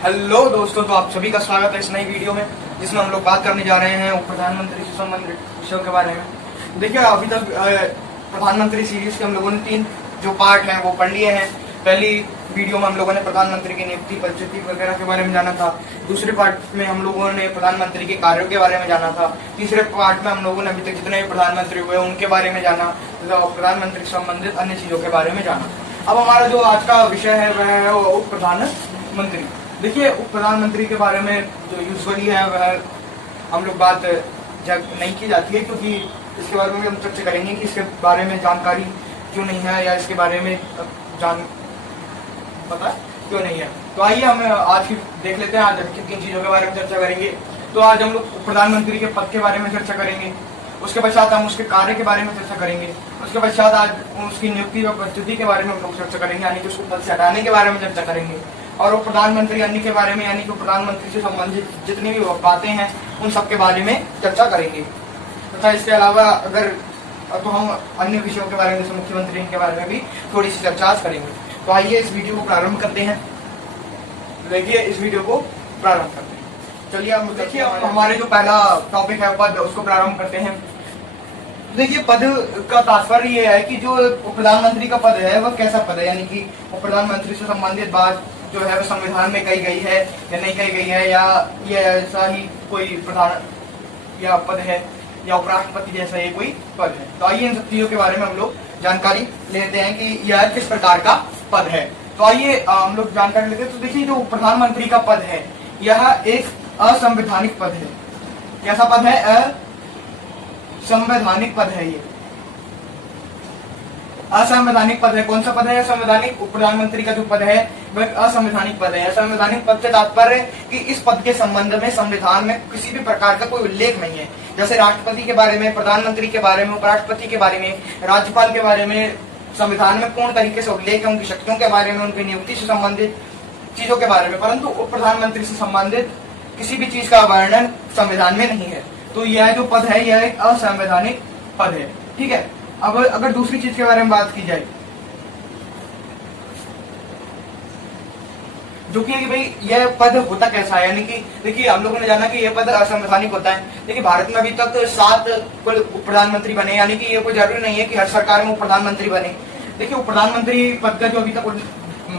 Hello दोस्तों, तो आप सभी का स्वागत है इस नई वीडियो में, जिसमें हम लोग बात करने जा रहे हैं प्रधानमंत्री से संबंधित विषयों के बारे में। देखिए, अभी तक प्रधानमंत्री सीरीज के हम लोगों ने 3 जो पार्ट हैं वो पढ़ लिए हैं। पहली वीडियो में हम लोगों ने प्रधानमंत्री की नियुक्ति, पद्धति वगैरह के बारे में जाना था। दूसरे पार्ट में हम लोगों ने प्रधानमंत्री के कार्यों के बारे में जाना था। तीसरे पार्ट में हम लोगों ने अभी तक जितने भी प्रधानमंत्री हुए उनके बारे में जाना, प्रधानमंत्री से संबंधित अन्य चीजों के बारे में जाना। अब हमारा जो आज का विषय है वह है उप प्रधानमंत्री। देखिए, उप प्रधानमंत्री के बारे में जो यूजुअली है वह हम लोग बात नहीं की जाती है, क्योंकि इसके बारे में हम चर्चा करेंगे कि इसके बारे में जानकारी क्यों नहीं है या इसके बारे में पता क्यों नहीं है। तो आइए हम आज की देख लेते हैं, आज किन चीजों के बारे में चर्चा करेंगे। तो आज हम लोग प्रधानमंत्री के पद के बारे में चर्चा करेंगे, उसके पश्चात हम उसके कार्य के बारे में चर्चा करेंगे, उसके पश्चात आज उसकी नियुक्ति और पद्धति के बारे में हम लोग चर्चा करेंगे, यानी कि उसको पद से हटाने के बारे में चर्चा करेंगे, और वो प्रधानमंत्री अन्य के बारे में, यानी कि प्रधानमंत्री से संबंधित जितनी भी बातें हैं उन सब के बारे में चर्चा करेंगे। तथा इसके अलावा अगर तो हम अन्य विषयों के बारे में, जैसे मुख्यमंत्री के बारे में भी थोड़ी सी चर्चा करेंगे। तो आइए इस वीडियो को प्रारंभ करते हैं। देखिए, इस वीडियो को प्रारंभ करते हैं। चलिए, हम देखिए हमारे जो पहला टॉपिक है पद, उसको प्रारंभ करते हैं। देखिए, पद का तात्पर्य ये है कि जो प्रधानमंत्री का पद है वह कैसा पद है, यानी कि प्रधानमंत्री से संबंधित बात जो है वो संविधान में कही गई है या नहीं कही गई है, या ये ऐसा ही कोई प्रधान या पद है या उपराष्ट्रपति जैसा ये कोई पद है। तो आइए इन सब चीजों के बारे में हम लोग जानकारी लेते हैं कि यह किस प्रकार का पद है। तो आइए हम लोग जानकारी लेते हैं। तो देखिए, जो प्रधानमंत्री का पद है यह एक असंवैधानिक पद है। कैसा पद है? असंवैधानिक पद है। ये असंवैधानिक पद है। कौन सा पद है असंवैधानिक? उप प्रधानमंत्री का जो पद है वह असंवैधानिक पद है। असंवैधानिक पद से तात्पर्य कि इस पद के संबंध में संविधान में किसी भी प्रकार का कोई उल्लेख नहीं है। जैसे राष्ट्रपति के बारे में, प्रधानमंत्री के बारे में, उपराष्ट्रपति के बारे में, राज्यपाल के बारे में संविधान में पूर्ण तरीके से उल्लेख है, उनकी शक्तियों के बारे में, उनकी नियुक्ति से संबंधित चीजों के बारे में, परंतु उप प्रधानमंत्री से संबंधित किसी भी चीज का वर्णन संविधान में नहीं है। तो यह जो पद है यह एक असंवैधानिक पद है। ठीक है। अब अगर दूसरी चीज के बारे में बात की जाए, जो कि भाई यह पद होता कैसा है, यानी कि देखिए हम लोगों ने जाना कि यह पद असंवैधानिक होता है। देखिए, भारत में अभी तक 7 कुल उप प्रधानमंत्री बने, यानी कि ये कोई जरूरी नहीं है कि हर सरकार में उप प्रधानमंत्री बने। देखिए, उप प्रधानमंत्री पद का जो अभी तक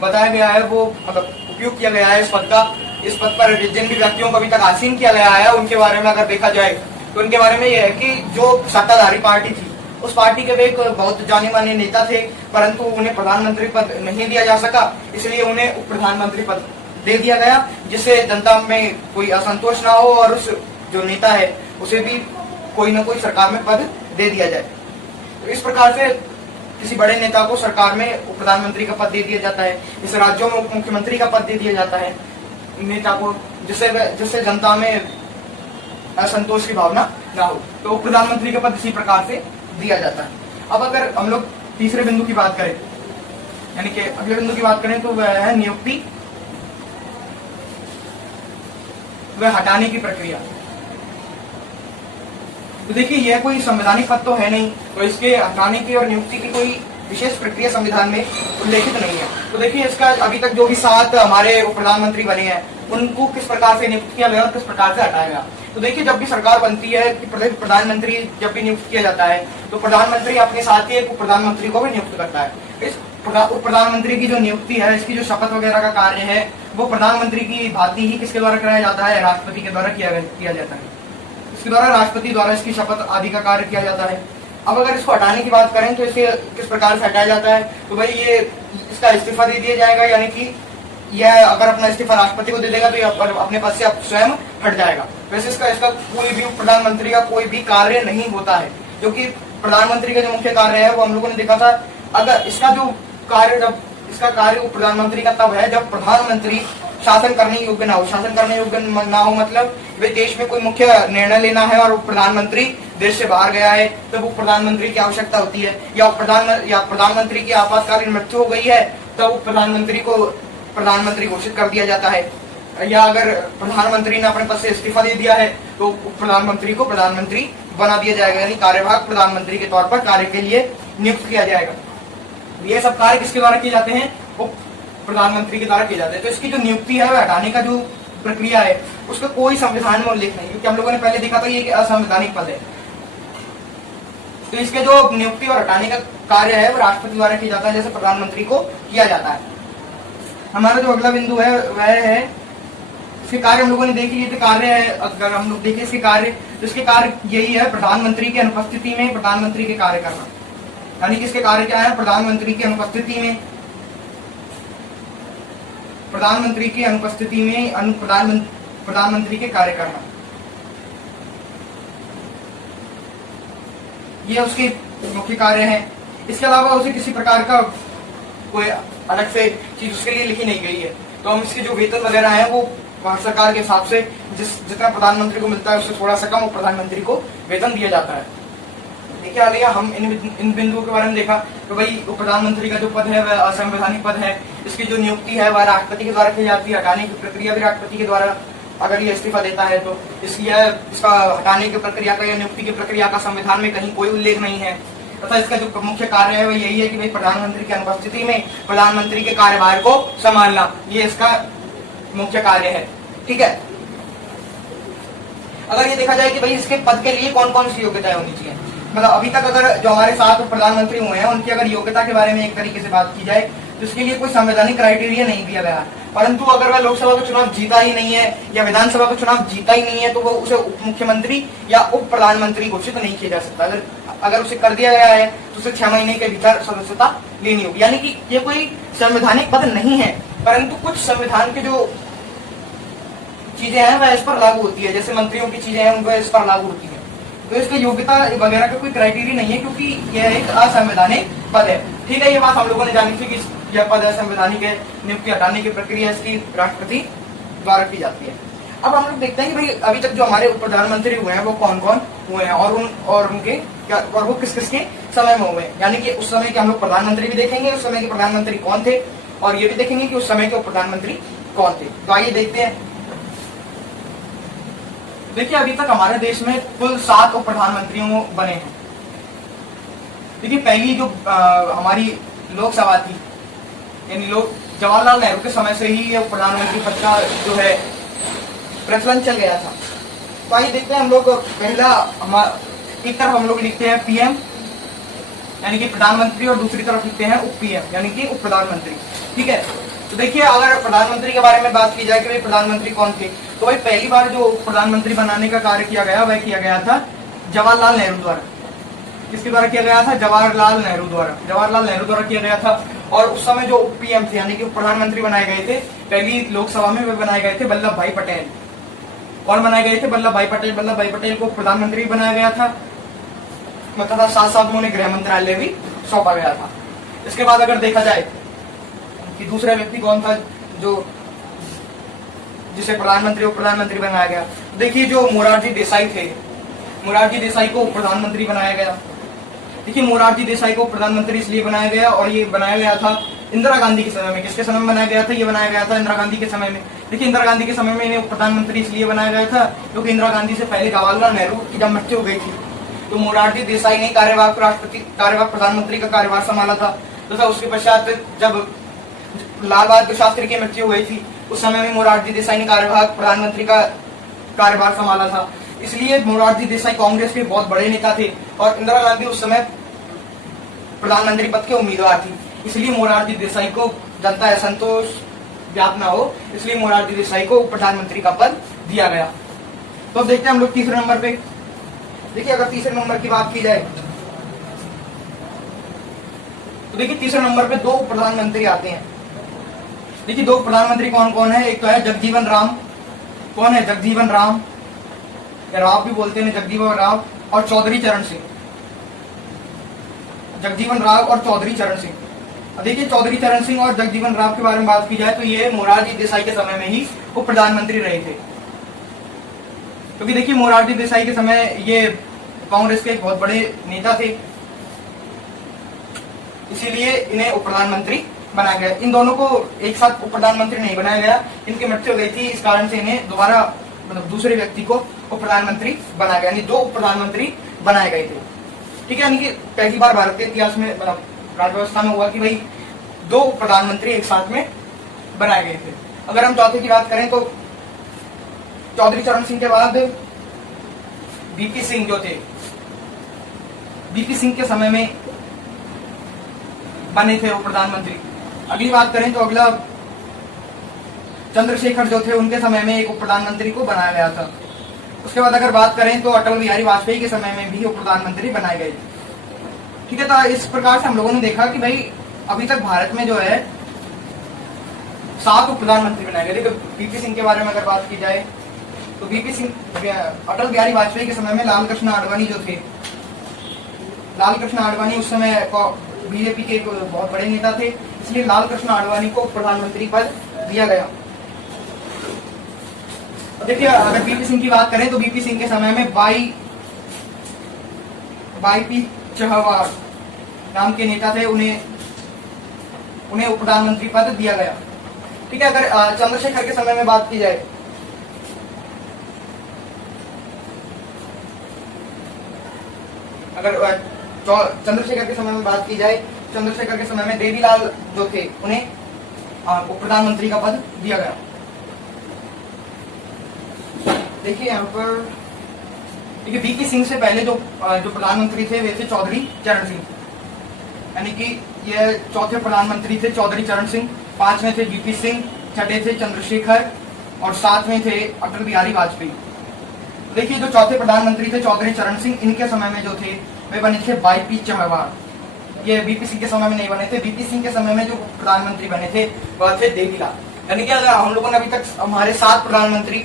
बताया गया है वो मतलब उपयोग किया गया है इस पद पर जिन भी व्यक्तियों को अभी तक आसीन किया गया है उनके बारे में अगर देखा जाए तो उनके बारे में यह है कि जो सत्ताधारी पार्टी थी उस पार्टी के वे एक बहुत जाने माने नेता थे, परंतु उन्हें प्रधानमंत्री पद नहीं दिया जा सका, इसलिए उन्हें उप प्रधानमंत्री पद दे दिया गया, जिससे जनता में कोई असंतोष ना हो और उस जो नेता है उसे भी कोई ना कोई सरकार में पद दे दिया जाए। तो इस प्रकार से किसी बड़े नेता को सरकार में उप प्रधानमंत्री का पद दे दिया जाता है। इस राज्यों में उप मुख्यमंत्री का पद दे दिया जाता है नेता को, जिससे जनता में असंतोष की भावना ना हो। तो उप प्रधानमंत्री का पद इसी प्रकार से दिया जाता है। अब अगर हम लोग तीसरे बिंदु की बात करें, यानी कि अगले बिंदु की बात करें, तो वह है नियुक्ति व हटाने की प्रक्रिया। तो देखिए, यह कोई संवैधानिक पद तो है नहीं, तो इसके हटाने की और नियुक्ति की कोई विशेष प्रक्रिया संविधान में उल्लेखित नहीं है। तो देखिए, इसका अभी तक जो भी 7 हमारे उप प्रधानमंत्री बने हैं उनको किस प्रकार से नियुक्त किया गया और किस प्रकार से हटाया गया। तो देखिए, जब भी सरकार बनती है कि प्रधानमंत्री जब भी नियुक्त किया जाता है तो प्रधानमंत्री अपने साथ ही एक उप प्रधानमंत्री को भी नियुक्त करता है। इस उप प्रधानमंत्री की जो नियुक्ति है, इसकी जो शपथ वगैरह का कार्य है वो प्रधानमंत्री की भांति ही किसके द्वारा कराया जाता है? राष्ट्रपति के द्वारा किया जाता है। इसके द्वारा राष्ट्रपति द्वारा इसकी शपथ आदि का कार्य किया जाता है। अब अगर इसको हटाने की बात करें तो इसे किस प्रकार से हटाया जाता है? तो भाई ये इसका इस्तीफा दे दिया जाएगा, यानी कि यह अगर अपना इस्तीफा राष्ट्रपति को दे देगा तो यह अपने पद से स्वयं हट जाएगा। वैसे इसका कोई भी प्रधानमंत्री का कोई भी कार्य नहीं होता है, जो कि प्रधानमंत्री का जो मुख्य कार्य है वो हम लोगों ने देखा था। अगर इसका कार्य प्रधानमंत्री का तब है जब प्रधानमंत्री शासन करने योग्य ना हो। शासन करने योग्य ना हो मतलब वे देश में कोई मुख्य निर्णय लेना है और प्रधानमंत्री देश से बाहर गया है, तो वो प्रधानमंत्री की आवश्यकता होती है, या प्रधानमंत्री की आपातकालीन मृत्यु हो गई है तो प्रधानमंत्री को प्रधानमंत्री घोषित कर दिया जाता है, या अगर प्रधानमंत्री ने अपने पद से इस्तीफा दे दिया है तो प्रधानमंत्री को प्रधानमंत्री बना दिया जाएगा, यानी कार्यवाहक प्रधानमंत्री के तौर पर कार्य के लिए नियुक्त किया जाएगा। ये सब कार्य किसके द्वारा किए जाते हैं? उप प्रधानमंत्री के द्वारा किए जाते हैं। तो इसकी जो नियुक्ति है वह हटाने का जो प्रक्रिया है उसका कोई संविधान में उल्लेख नहीं, क्योंकि हम लोगों ने पहले देखा था ये एक असंवैधानिक पद है। तो इसके जो नियुक्ति और हटाने का कार्य है वो राष्ट्रपति द्वारा किया जाता है, जैसे प्रधानमंत्री को किया जाता है। हमारा जो अगला बिंदु है वह है इसके कार्य। हम लोगों ने देख लिए थे कार्य है, अगर हम लोग देखें इसके कार्य, तो इसके कार्य यही है, प्रधानमंत्री की अनुपस्थिति में प्रधानमंत्री के कार्य करना। यानी कि इसके कार्य क्या है, प्रधानमंत्री की अनुपस्थिति में प्रधानमंत्री की अनुपस्थिति में प्रधानमंत्री के कार्य करना। ये उसके मुख्य कार्य है। इसके अलावा उसे किसी प्रकार का कोई अलग से चीज उसके लिए लिखी नहीं गई है। तो हम इसके जो वेतन वगैरह है वो भारत सरकार के हिसाब से जितना प्रधानमंत्री को मिलता है उससे थोड़ा सा कम वो प्रधानमंत्री को वेतन दिया जाता है। देखिए हालिया हम इन बिंदुओं के बारे में देखा तो भाई प्रधानमंत्री का जो पद है वह असंवैधानिक पद है। इसकी जो नियुक्ति है वह राष्ट्रपति के द्वारा की जाती है, हटाने की प्रक्रिया भी राष्ट्रपति के द्वारा अगर ये इस्तीफा देता है तो इसका हटाने की प्रक्रिया का या नियुक्ति की प्रक्रिया का संविधान में कहीं कोई उल्लेख नहीं है। तथा इसका जो मुख्य कार्य है वह यही है कि भाई प्रधानमंत्री की अनुपस्थिति में प्रधानमंत्री के कार्यभार को संभालना, ये इसका मुख्य कार्य है। ठीक है, अगर ये देखा जाए कि भाई इसके पद के लिए कौन कौन सी योग्यताएं होनी चाहिए, मतलब अभी तक अगर जो हमारे साथ प्रधानमंत्री हुए हैं उनकी अगर योग्यता के बारे में एक तरीके से बात की जाए तो इसके लिए कोई संवैधानिक क्राइटेरिया नहीं दिया गया। परंतु अगर वह लोकसभा का चुनाव जीता ही नहीं है या विधानसभा का चुनाव जीता ही नहीं है तो वो उसे उप मुख्यमंत्री या उप प्रधानमंत्री घोषित नहीं किया जा सकता। अगर उसे कर दिया गया है तो उसे 6 महीने के भीतर सदस्यता लेनी होगी। यानी कि ये कोई संवैधानिक पद नहीं है, परंतु कुछ संविधान के जो चीजें हैं वह इस पर लागू होती है, जैसे मंत्रियों की चीजें हैं उनको इस पर लागू होती है। तो इसकी योग्यता वगैरह का कोई क्राइटेरिया नहीं है क्योंकि यह एक असंवैधानिक पद है। ठीक है, ये बात हम लोगों ने जानी थी कि यह पद असंवैधानिक है, नियुक्ति हटाने की प्रक्रिया इसकी राष्ट्रपति द्वारा की जाती है। अब हम लोग देखते हैं कि भाई अभी तक जो हमारे उप प्रधानमंत्री हुए हैं वो कौन कौन हुए हैं और उनके क्या और वो किस किस के समय में हुए हैं। यानी कि उस समय के हम लोग प्रधानमंत्री भी देखेंगे, उस समय के प्रधानमंत्री कौन थे, और ये भी देखेंगे कि उस समय के उप प्रधानमंत्री कौन थे। तो आइए देखते हैं। देखिए अभी तक हमारे देश में कुल 7 उप प्रधानमंत्रियों बने हैं। देखिए पहली जो हमारी लोकसभा थी, यानी जवाहरलाल नेहरू के समय से ही ये प्रधानमंत्री पद का जो है प्रचलन चल गया था। तो आइए देखते हैं हम लोग। पहला एक तरफ हम लोग लिखते हैं पीएम यानी कि प्रधानमंत्री और दूसरी तरफ लिखते हैं उप पीएम यानी कि उप प्रधानमंत्री। ठीक है, तो देखिए अगर प्रधानमंत्री के बारे में बात की जाए कि भाई प्रधानमंत्री कौन थे, तो भाई पहली बार जो प्रधानमंत्री बनाने का कार्य किया गया वह किया गया था जवाहरलाल नेहरू द्वारा। किसके द्वारा किया गया था? जवाहरलाल नेहरू द्वारा। जवाहरलाल नेहरू द्वारा किया गया था। और उस समय जो उप पीएम थे यानी कि प्रधानमंत्री बनाए गए थे पहली लोकसभा में, वे बनाए गए थे वल्लभ भाई पटेल। और बनाए गए थे वल्लभ भाई पटेल। वल्लभ भाई पटेल को प्रधानमंत्री बनाया गया था, मतलब साथ साथ में उन्हें गृह मंत्रालय भी सौंपा गया था। इसके बाद अगर देखा जाए कि दूसरा व्यक्ति कौन था जो जिसे प्रधानमंत्री उप प्रधानमंत्री बनाया गया, देखिए जो मोरारजी देसाई थे, मोरारजी देसाई को प्रधानमंत्री बनाया गया। देखिए मोरारजी देसाई को प्रधानमंत्री इसलिए बनाया गया और ये बनाया गया था इंदिरा गांधी के समय में। किसके समय में बनाया गया था? ये बनाया गया था इंदिरा गांधी के समय में। देखिए इंदिरा गांधी के समय में इन्हें प्रधानमंत्री इसलिए बनाया गया था क्योंकि इंदिरा गांधी से पहले जवाहरलाल नेहरू की जब मृत्यु हो गई थी तो मोरारजी देसाई ने कार्यवाहक प्रधानमंत्री का कार्यभार संभाला था। तथा उसके पश्चात जब लाल बहादुर शास्त्री की मृत्यु हुई थी उस समय में मोरारजी देसाई ने कार्यवाहक प्रधानमंत्री का कार्यभार संभाला था। इसलिए मोरारजी देसाई कांग्रेस के बहुत बड़े नेता थे और इंदिरा गांधी उस समय प्रधानमंत्री पद के उम्मीदवार थी। इसलिए मोरारजी देसाई को जनता असंतोष व्याप्त ना हो इसलिए मोरारजी देसाई को प्रधानमंत्री का पद दिया गया। तो अब देखते हैं हम लोग तीसरे नंबर पे। देखिए अगर तीसरे नंबर की बात की जाए तो देखिए तीसरे नंबर पे 2 प्रधानमंत्री आते हैं। देखिए 2 प्रधानमंत्री कौन कौन है? एक तो है जगजीवन राम। कौन है? जगजीवन राम, या राव भी बोलते हैं, जगजीवन राव और चौधरी चरण सिंह। जगजीवन राव और चौधरी चरण सिंह। देखिए चौधरी चरण सिंह और जगजीवन राव के बारे में बात की जाए तो ये मोरारजी देसाई के समय में ही वो प्रधानमंत्री रहे थे। क्योंकि देखिए मोरारजी देसाई के समय ये कांग्रेस के एक बहुत बड़े नेता थे, इसीलिए इन्हें उप प्रधानमंत्री बनाया गया। इन दोनों को एक साथ उप प्रधानमंत्री नहीं बनाया गया, इनकी मृत्यु हो गई थी, इस कारण से इन्हें दोबारा मतलब दूसरे व्यक्ति को उप प्रधानमंत्री बनाया गया। यानी 2 उप प्रधानमंत्री बनाए गए थे। ठीक है, यानी कि पहली बार भारत के इतिहास में मतलब राज्य व्यवस्था में हुआ कि भाई 2 उप प्रधानमंत्री एक साथ में बनाए गए थे। अगर हम चौथे की बात करें तो चौधरी चरण सिंह के बाद बीपी सिंह जो थे, बीपी सिंह के समय में बने थे वो प्रधानमंत्री। अगली बात करें तो अगला चंद्रशेखर जो थे, उनके समय में एक उप प्रधानमंत्री को बनाया गया था। उसके बाद अगर बात करें तो अटल बिहारी वाजपेयी के समय में भी उप प्रधानमंत्री बनाए गए। ठीक है, तो इस प्रकार से हम लोगों ने देखा कि भाई अभी तक भारत में जो है 7 उप प्रधानमंत्री बनाए गए थे। बीपी सिंह के बारे में अगर बात की जाए तो बीपी सिंह, अटल बिहारी वाजपेयी के समय में लाल कृष्ण आडवाणी जो थे, लाल कृष्ण आडवाणी उस समय बीजेपी के एक बहुत बड़े नेता थे, इसलिए लाल कृष्ण आडवाणी को प्रधानमंत्री पद दिया गया। देखिए, अगर बीपी सिंह की बात करें तो बीपी सिंह के समय में वाई पी चहवार नाम के नेता थे, उन्हें उप प्रधानमंत्री पद दिया गया। ठीक है, अगर चंद्रशेखर के समय में बात की जाए, अगर चंद्रशेखर के समय में बात की जाए, चंद्रशेखर के समय में देवीलाल जो थे, उन्हें उप प्रधानमंत्री का पद दिया गया। देखिए यहाँ पर, देखिए बीपी सिंह से पहले जो प्रधानमंत्री थे वे थे चौधरी चरण सिंह, यानी कि ये चौथे प्रधानमंत्री थे चौधरी चरण सिंह, 5वें थे बीपी सिंह, 6ठे थे चंद्रशेखर और 7वें थे अटल बिहारी वाजपेयी। देखिए जो चौथे प्रधानमंत्री थे चौधरी चरण सिंह, इनके समय में जो थे वे बने थे वाई पी चहवार। ये बीपी सिंह के समय में नहीं बने थे। बीपी सिंह के समय में जो प्रधानमंत्री बने थे वह थे देवीलाल। यानी कि अगर हम लोगों ने अभी तक हमारे 7 प्रधानमंत्री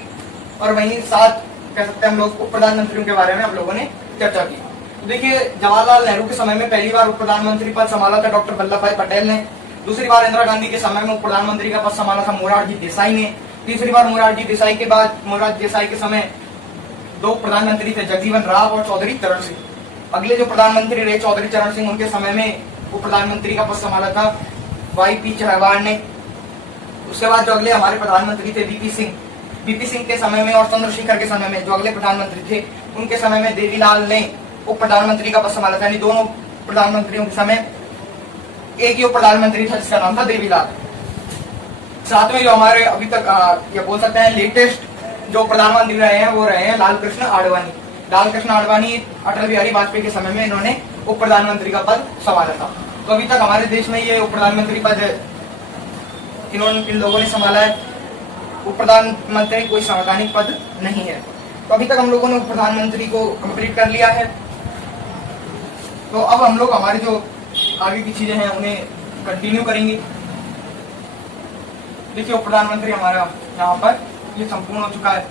और वहीं 7 कह सकते हैं हम लोग उप प्रधानमंत्रियों के बारे में हम लोगों ने चर्चा की। तो देखिए जवाहरलाल नेहरू के समय में पहली बार उप प्रधानमंत्री पद संभाला था डॉक्टर वल्लभ भाई पटेल ने। दूसरी बार इंदिरा गांधी के समय में उप प्रधानमंत्री का पद संभाला था मोरारजी देसाई ने। तीसरी बार मोरारजी देसाई के बाद मोरारजी देसाई के समय 2 प्रधानमंत्री थे, जगजीवन राम और चौधरी चरण सिंह। अगले जो प्रधानमंत्री रहे चौधरी चरण सिंह, उनके समय में उप प्रधानमंत्री का पद संभाला था वाई पी चहवार ने। उसके बाद जो अगले हमारे प्रधानमंत्री थे बीपी सिंह के समय में और चंद्रशेखर के समय में जो अगले प्रधानमंत्री थे, उनके समय में देवीलाल ने उप प्रधानमंत्री का पद संभाला था। यानी दोनों प्रधानमंत्रियों के समय एक ही उप प्रधानमंत्री था जिसका नाम था देवीलाल। साथ में जो हमारे अभी तक ये बोल सकते हैं लेटेस्ट जो प्रधानमंत्री रहे हैं वो रहे हैं लाल कृष्ण आडवाणी। लाल कृष्ण आडवाणी अटल बिहारी वाजपेयी के समय में इन्होंने उप प्रधानमंत्री का पद संभाला था। तो अभी तक हमारे देश में ये उप प्रधानमंत्री पद इन लोगों ने संभाला है। उप प्रधानमंत्री कोई संवैधानिक पद नहीं है। तो अभी तक हम लोगों ने उप प्रधानमंत्री को कंप्लीट कर लिया है। तो अब हम लोग हमारी जो आगे की चीजें हैं उन्हें कंटिन्यू करेंगे। देखिए उप प्रधानमंत्री हमारा यहाँ पर ये संपूर्ण हो चुका है।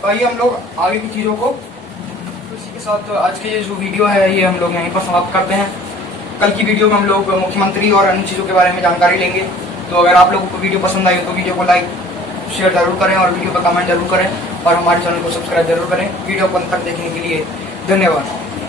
तो आइए हम लोग आगे की चीजों को, इसी के साथ आज के जो वीडियो है ये हम लोग यहीं पर समाप्त करते हैं। कल की वीडियो में हम लोग मुख्यमंत्री और अन्य चीजों के बारे में जानकारी लेंगे। तो अगर आप लोगों को वीडियो पसंद आई तो वीडियो को लाइक शेयर जरूर करें और वीडियो पर कमेंट जरूर करें और हमारे चैनल को सब्सक्राइब जरूर करें। वीडियो को अंत तक देखने के लिए धन्यवाद।